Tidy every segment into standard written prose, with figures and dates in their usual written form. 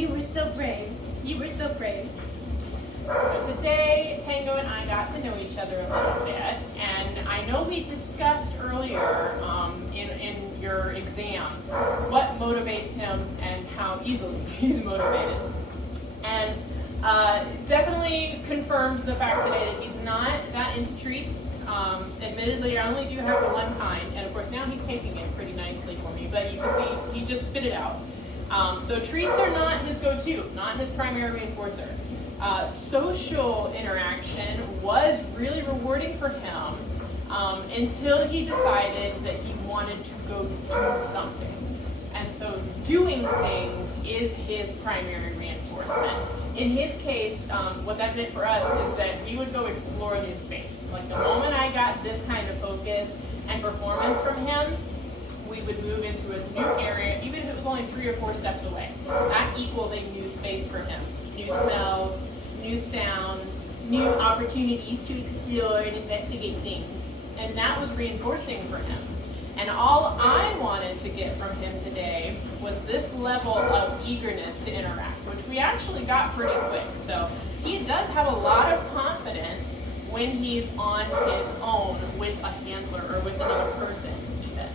You were so brave. You were so brave. So today, Tango and I got to know each other a little bit, and I know we discussed earlier in your exam what motivates him and how easily he's motivated. And definitely confirmed the fact today that he's not that into treats. Admittedly, I only do have the one kind, and of course now he's taking it pretty nicely for me, but you can see he just spit it out. So treats are not his go-to, not his primary reinforcer. Social interaction was really rewarding for him until he decided that he wanted to go do something. And so doing things is his primary reinforcement. In his case, what that meant for us is that we would go explore a new space. Like the moment I got this kind of focus and performance from him, we would move into a new area, even if it was only 3 or 4 steps away. That equals a new space for him. New smells, new sounds, new opportunities to explore and investigate things. And that was reinforcing for him. And all I wanted to get from him today was this level of eagerness to interact, which we actually got pretty quick. So he does have a lot of confidence when he's on his own with a handler or with another person even.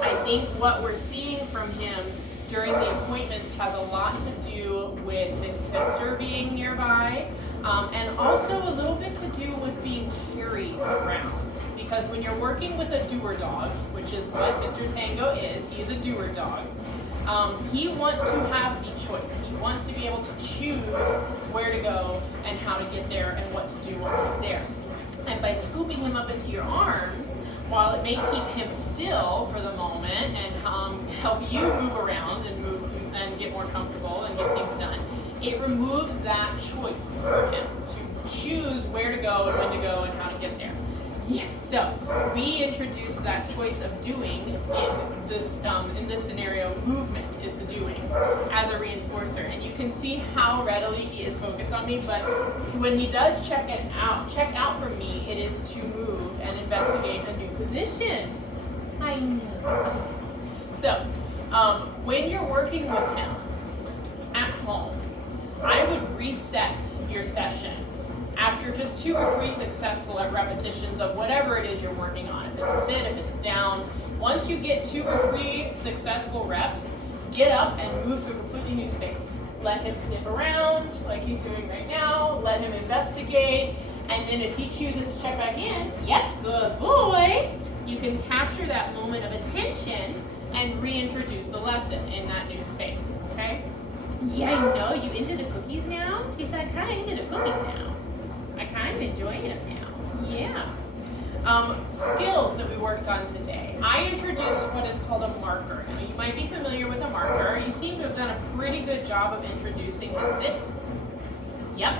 I think what we're seeing from him during the appointments has a lot to do with his sister being nearby, and also a little bit to do with being carried around. Because when you're working with a doer dog, which is what Mr. Tango is, he's a doer dog, he wants to have the choice. He wants to be able to choose where to go and how to get there and what to do once he's there. And by scooping him up into your arms, while it may keep him still for the moment and help you move around and get more comfortable and get things done, it removes that choice for him to choose where to go and when to go and how to get there. Yes, so we introduced that choice of doing in this scenario. Movement is the doing as a reinforcer, and you can see how readily he is focused on me. But when he does check out from me, it is to move and investigate a new position. I know. So when you're working with him at home, I would reset your session after just 2 or 3 successful repetitions of whatever it is you're working on. If it's a sit, if it's a down, once you get 2 or 3 successful reps, get up and move to a completely new space. Let him sniff around like he's doing right now, let him investigate, and then if he chooses to check back in, yep, good boy, you can capture that moment of attention and reintroduce the lesson in that new space, okay? Yeah, I know, you into the cookies now? He said, I'm kind of into the cookies now. I kind of enjoy them now. Yeah. Skills that we worked on today. I introduced what is called a marker. Now, you might be familiar with a marker. You seem to have done a pretty good job of introducing the sit. Yep.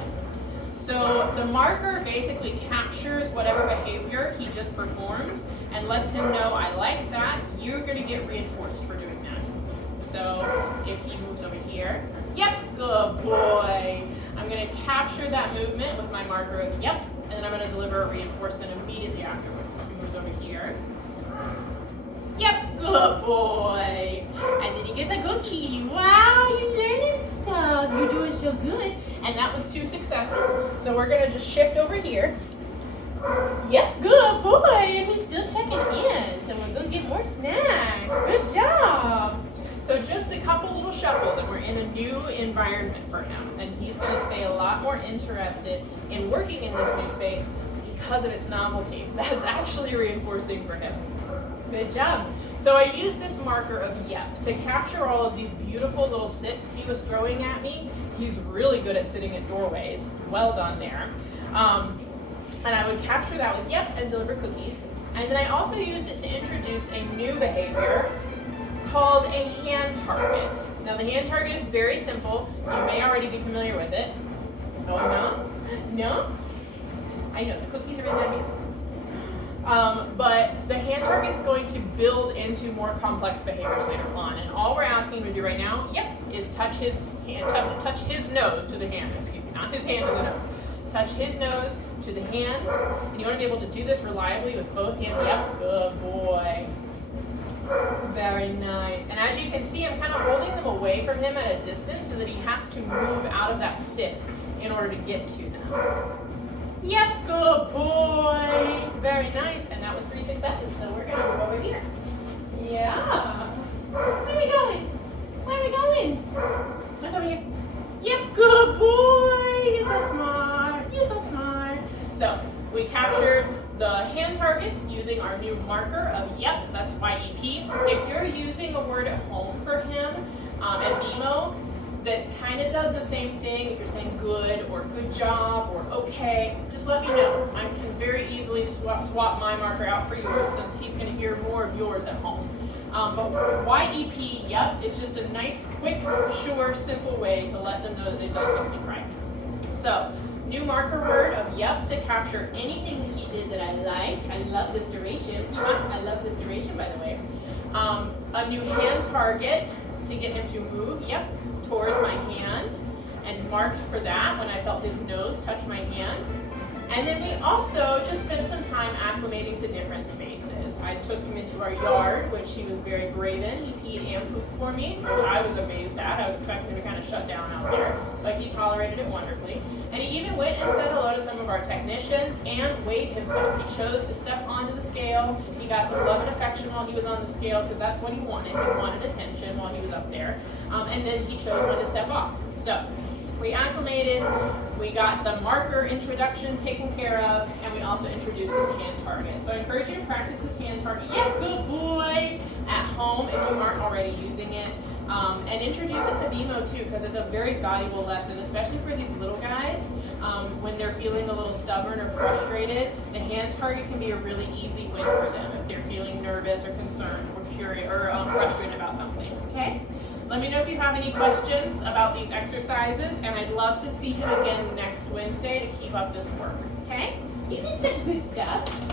So the marker basically captures whatever behavior he just performed and lets him know, I like that, you're going to get reinforced for doing that. So if he moves over here, yep, good boy. I'm going to capture that movement with my marker of yep, and then I'm going to deliver a reinforcement immediately afterwards. He moves over here. Yep, good boy. And then he gets a cookie. Wow, you're learning stuff. You're doing so good. And that was 2 successes. So we're going to just shift over here. Yep, good boy. And he's still checking in. So we're going to get more snacks. Good job. So just a couple little shuffles and we're in a new environment for him. And he's going to stay a lot more interested in working in this new space because of its novelty. That's actually reinforcing for him. Good job. So I used this marker of yep to capture all of these beautiful little sits he was throwing at me. He's really good at sitting at doorways. Well done there. And I would capture that with yep and deliver cookies. And then I also used it to introduce a new behavior called a hand target. Now the hand target is very simple. You may already be familiar with it. Oh no? No? I know, the cookies are in that hand. But the hand target is going to build into more complex behaviors later on. And all we're asking him to do right now, yep, is touch his hand, touch his nose to the hand, excuse me, not his hand to the nose. Touch his nose to the hand. And you want to be able to do this reliably with both hands. Yep, good boy. Very nice. And as you can see, I'm kind of holding them away from him at a distance so that he has to move out of that sit in order to get to them. Yep, good boy. Very nice. And that was 3 successes. So we're going to go over here. Yeah. Where are we going? Where are we going? What's over here? Yep, good boy. You're so smart. You're so smart. So we captured the hand targets using our new marker of yep, that's YEP. If you're using a word at home for him at BMO that kind of does the same thing, if you're saying good or good job or okay, just let me know. I can very easily swap my marker out for yours since he's going to hear more of yours at home. But YEP, yep, is just a nice, quick, sure, simple way to let them know that they've done something right. So, new marker word of yep to capture anything that he did that I like. I love this duration. I love this duration, by the way. A new hand target to get him to move, yep, towards my hand, and marked for that when I felt his nose touch my hand. And then we also just spent some time acclimating to different spaces. I took him into our yard, which he was very brave in. He peed and pooped for me, which I was amazed at. I was expecting him to kind of shut down out there, but he tolerated it wonderfully. And he even went and said hello to some of our technicians and weighed himself. He chose to step onto the scale. He got some love and affection while he was on the scale because that's what he wanted. He wanted attention while he was up there. And then he chose when to step off. So we acclimated, we got some marker introduction taken care of, and we also introduced this hand target. So I encourage you to practice this hand target, yeah, good boy, at home if you aren't already using it. And introduce it to BMO too, because it's a very valuable lesson, especially for these little guys. When they're feeling a little stubborn or frustrated, the hand target can be a really easy win for them if they're feeling nervous or concerned or curious or frustrated about something, okay? Let me know if you have any questions about these exercises, and I'd love to see him again next Wednesday to keep up this work, okay? You did such good stuff.